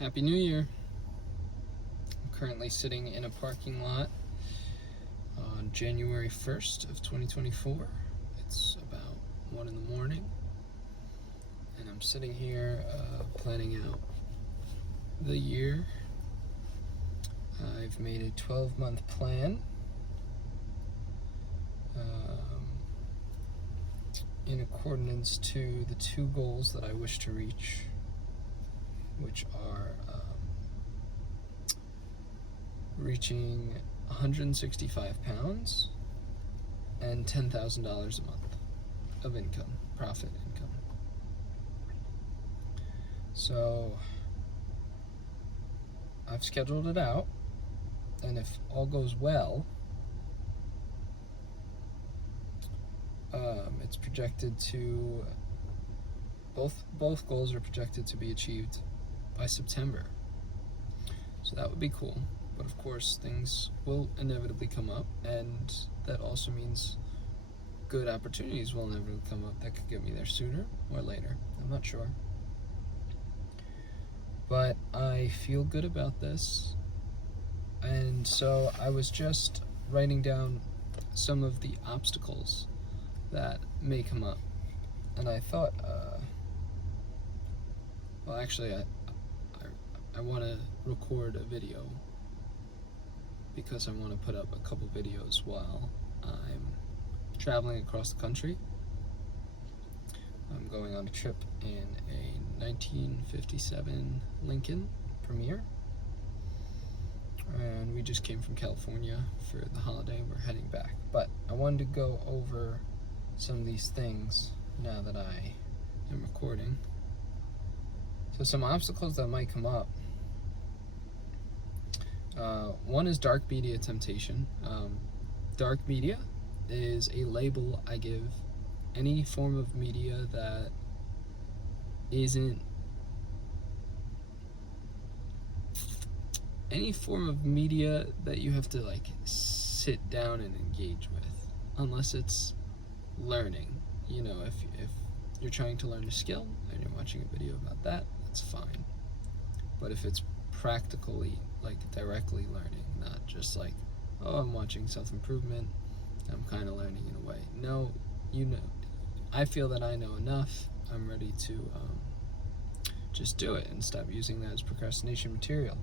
Happy New Year. I'm currently sitting in a parking lot on January 1st of 2024. It's about 1 in the morning, and I'm sitting here planning out the year. I've made a 12-month plan in accordance to the two goals that I wish to reach, which are reaching 165 pounds and $10,000 a month of income, profit income. So I've scheduled it out, and if all goes well, it's projected to both goals are projected to be achieved by September. So that would be cool. But of course, things will inevitably come up, and that also means good opportunities will inevitably come up that could get me there sooner or later. I'm not sure. But I feel good about this. And so I was just writing down some of the obstacles that may come up. And I thought, I want to record a video because I want to put up a couple videos while I'm traveling across the country. I'm going on a trip in a 1957 Lincoln Premier, and we just came from California for the holiday. We're heading back, but I wanted to go over some of these things now that I am recording. So some obstacles that might come up. One is dark media temptation. Dark media is a label I give any form of media that isn't any form of media that you have to like sit down and engage with, unless it's learning. You know, if you're trying to learn a skill and you're watching a video about that, that's fine. But if it's practically, like directly learning, not just like, oh, I'm watching self-improvement, I'm kind of learning in a way. No, you know, I feel that I know enough, I'm ready to just do it and stop using that as procrastination material.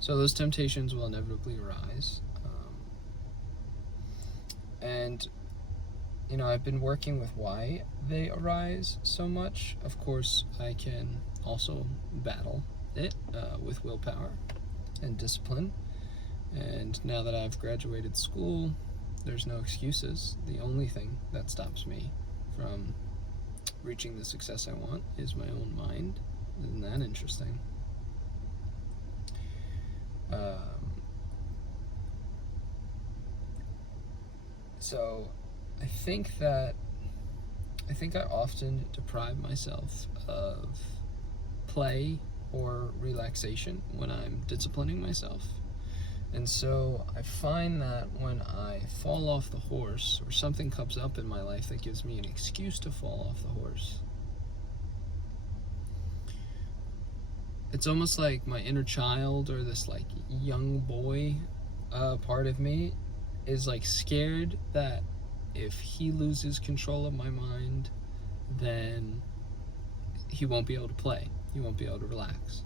So those temptations will inevitably arise. And you know, I've been working with why they arise so much. Of course, I can also battle it with willpower and discipline. And now that I've graduated school, there's no excuses. The only thing that stops me from reaching the success I want is my own mind. Isn't that interesting? So I think I often deprive myself of play or relaxation when I'm disciplining myself. And so I find that when I fall off the horse, or something comes up in my life that gives me an excuse to fall off the horse, it's almost like my inner child, or this like young boy part of me is like scared that if he loses control of my mind, then he won't be able to play. He won't be able to relax.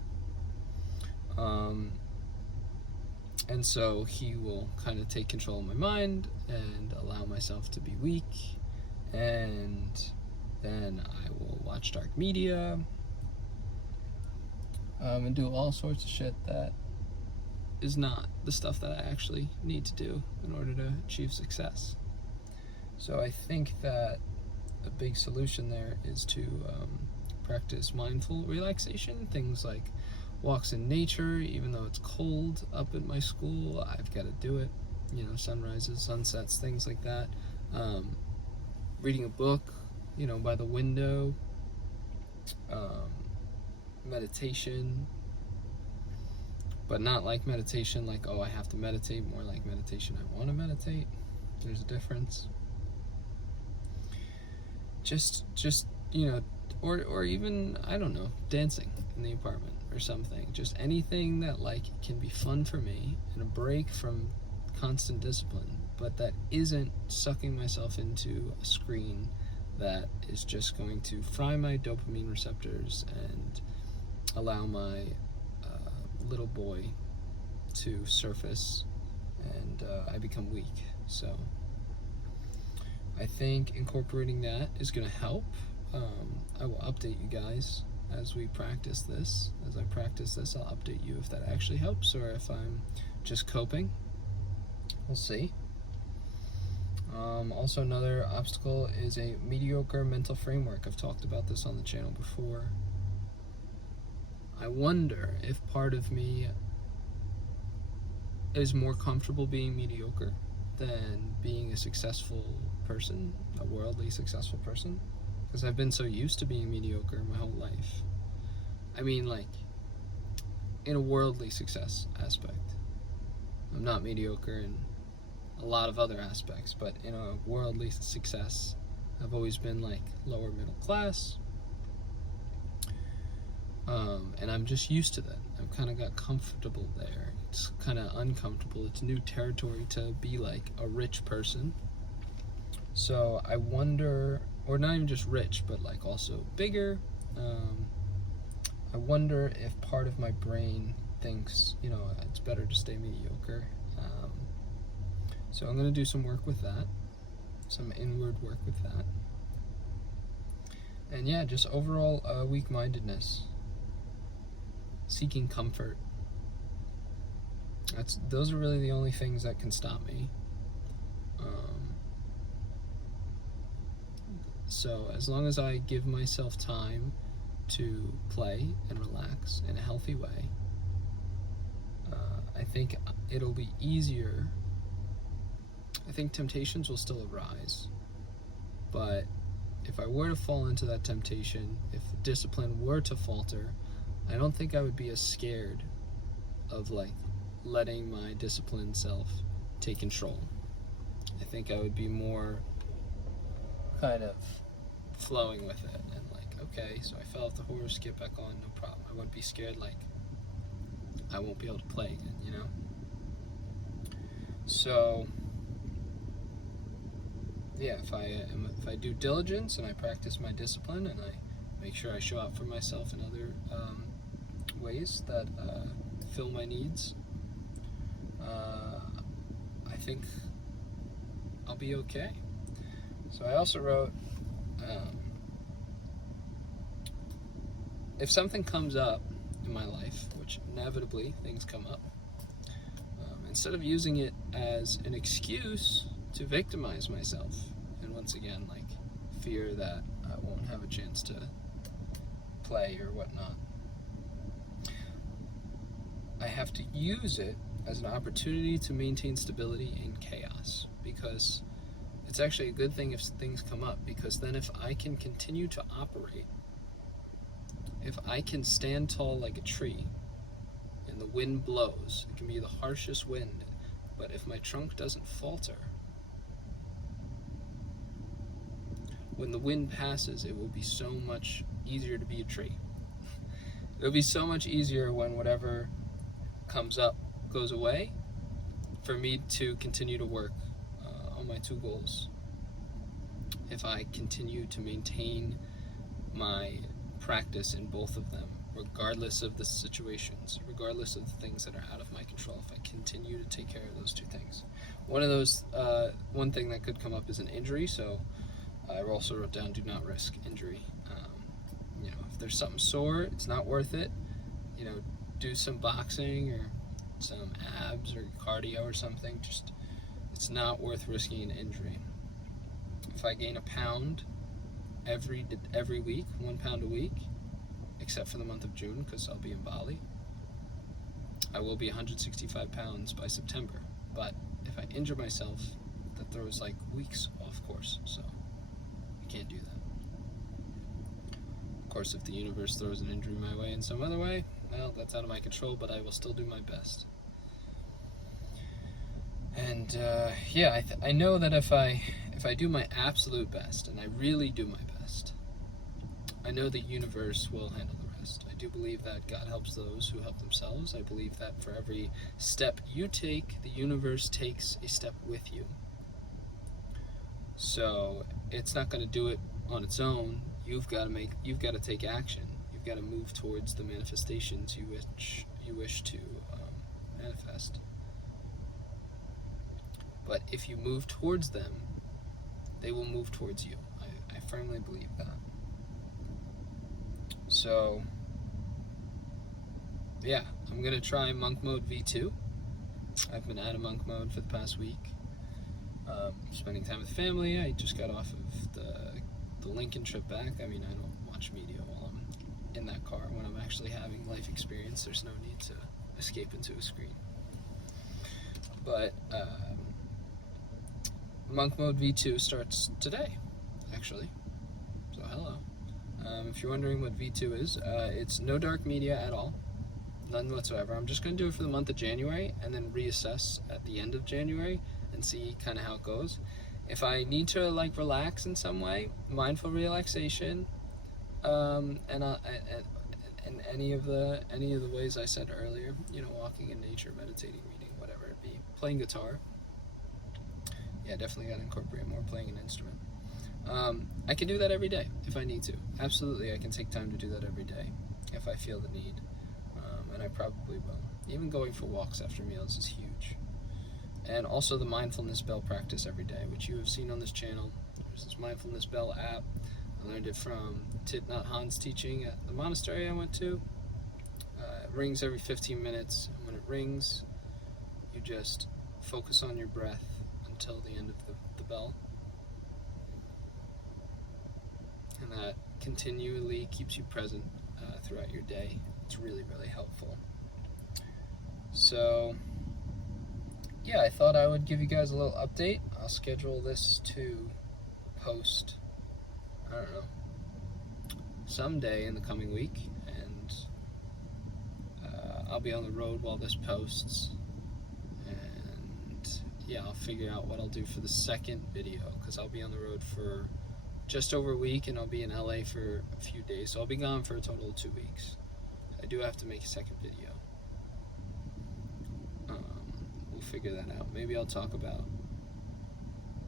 And so he will kind of take control of my mind and allow myself to be weak. And then I will watch dark media and do all sorts of shit that is not the stuff that I actually need to do in order to achieve success. So I think that a big solution there is to practice mindful relaxation, things like walks in nature. Even though it's cold up at my school, I've got to do it. You know, sunrises, sunsets, things like that. Reading a book, you know, by the window. Meditation, but not like meditation like, oh, I have to meditate, more like meditation I want to meditate. There's a difference. Just you know, or even, I don't know, dancing in the apartment or something. Just anything that like can be fun for me and a break from constant discipline, but that isn't sucking myself into a screen that is just going to fry my dopamine receptors and allow my little boy to surface, and I become weak. So I think incorporating that is going to help. I will update you guys as we practice this. As I practice this, I'll update you if that actually helps or if I'm just coping. We'll see. Also, another obstacle is a mediocre mental framework. I've talked about this on the channel before. I wonder if part of me is more comfortable being mediocre than being a successful person, a worldly successful person, because I've been so used to being mediocre my whole life. I mean, like, in a worldly success aspect. I'm not mediocre in a lot of other aspects, but in a worldly success, I've always been like lower middle class, and I'm just used to that. I've kind of got comfortable there. It's kind of uncomfortable. It's new territory to be like a rich person. So I wonder, or not even just rich, but like also bigger. I wonder if part of my brain thinks, you know, it's better to stay mediocre. So I'm going to do some work with that, some inward work with that. And yeah, just overall weak-mindedness, seeking comfort. Those are really the only things that can stop me. So as long as I give myself time to play and relax in a healthy way, I think it'll be easier. I think temptations will still arise, but if I were to fall into that temptation, if discipline were to falter, I don't think I would be as scared of like letting my disciplined self take control. I think I would be more kind of flowing with it and like, okay, so I fell off the horse, get back on, no problem. I wouldn't be scared like I won't be able to play again, you know? So yeah, if I do diligence and I practice my discipline and I make sure I show up for myself in other ways that fill my needs, I think I'll be okay. So I also wrote, if something comes up in my life, which inevitably things come up, instead of using it as an excuse to victimize myself and once again like fear that I won't have a chance to play or whatnot, I have to use it as an opportunity to maintain stability in chaos, because it's actually a good thing if things come up, because then if I can continue to operate, if I can stand tall like a tree and the wind blows, it can be the harshest wind, but if my trunk doesn't falter, when the wind passes, it will be so much easier to be a tree. It'll be so much easier when whatever comes up goes away for me to continue to work on my two goals. If I continue to maintain my practice in both of them, regardless of the situations, regardless of the things that are out of my control, if I continue to take care of those two things. One thing that could come up is an injury, so I also wrote down, do not risk injury. You know, if there's something sore, it's not worth it. You know, do some boxing or some abs or cardio or something. Just, it's not worth risking an injury. If I gain a pound every week, 1 pound a week, except for the month of June because I'll be in Bali, I will be 165 pounds by September. But if I injure myself, that throws like weeks off course, so I can't do that. Of course, if the universe throws an injury my way in some other way, well, that's out of my control, but I will still do my best. And yeah, I know that if I do my absolute best, and I really do my best, I know the universe will handle the rest. I do believe that God helps those who help themselves. I believe that for every step you take, the universe takes a step with you. So it's not going to do it on its own. You've got to take action. You've got to move towards the manifestations you wish to manifest. But if you move towards them, they will move towards you. I firmly believe that. So, yeah, I'm going to try Monk Mode V2. I've been out of Monk Mode for the past week. Spending time with family. I just got off of the Lincoln trip back. I mean, I don't watch media while I'm in that car. When I'm actually having life experience, there's no need to escape into a screen. But Monk Mode V2 starts today, actually. So hello. If you're wondering what V2 is, it's no dark media at all. None whatsoever. I'm just going to do it for the month of January and then reassess at the end of January and see kind of how it goes. If I need to like relax in some way, mindful relaxation, and any of the ways I said earlier, walking in nature, meditating, reading, whatever it be, playing guitar. Yeah, definitely got to incorporate more playing an instrument. I can do that every day if I need to. Absolutely, I can take time to do that every day if I feel the need, and I probably will. Even going for walks after meals is huge. And also the mindfulness bell practice every day, which you have seen on this channel. There's this mindfulness bell app. I learned it from Thich Nhat Hanh's teaching at the monastery I went to. It rings every 15 minutes, and when it rings, you just focus on your breath until the end of the bell. And that continually keeps you present throughout your day. It's really, really helpful. So, yeah, I thought I would give you guys a little update. I'll schedule this to post, I don't know, someday in the coming week, and I'll be on the road while this posts, and yeah, I'll figure out what I'll do for the second video, because I'll be on the road for just over a week, and I'll be in LA for a few days, so I'll be gone for a total of 2 weeks. I do have to make a second video. We'll figure that out. Maybe I'll talk about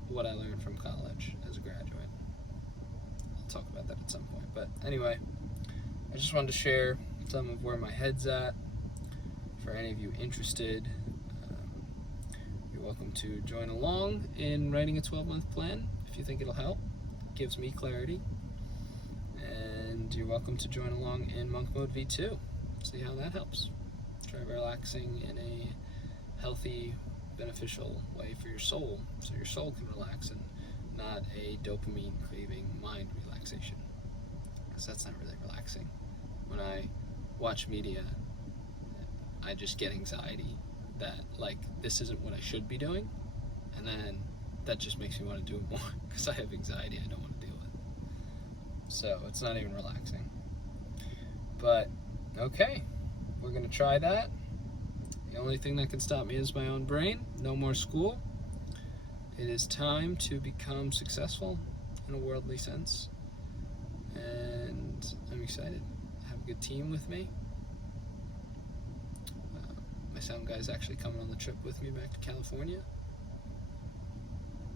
what I learned from college as a graduate. I'll talk about that at some point. But anyway, I just wanted to share some of where my head's at. For any of you interested, you're welcome to join along in writing a 12-month plan if you think it'll help. It gives me clarity. And you're welcome to join along in Monk Mode V2. See how that helps. Try relaxing in a healthy, beneficial way for your soul, so your soul can relax and not a dopamine craving mind relaxation, because that's not really relaxing. When I watch media, I just get anxiety that like this isn't what I should be doing, and then that just makes me want to do it more because I have anxiety I don't want to deal with. So it's not even relaxing. But okay, we're gonna try that. The only thing that can stop me is my own brain. No more school. It is time to become successful in a worldly sense. And I'm excited. I have a good team with me. My sound guy's actually coming on the trip with me back to California.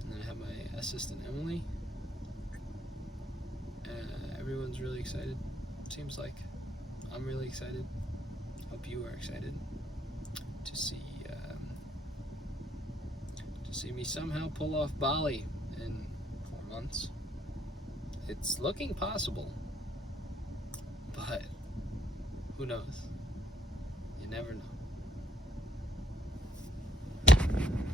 And then I have my assistant Emily. Everyone's really excited. Seems like I'm really excited. Hope you are excited to see me somehow pull off Bali in 4 months. It's looking possible, but who knows? You never know.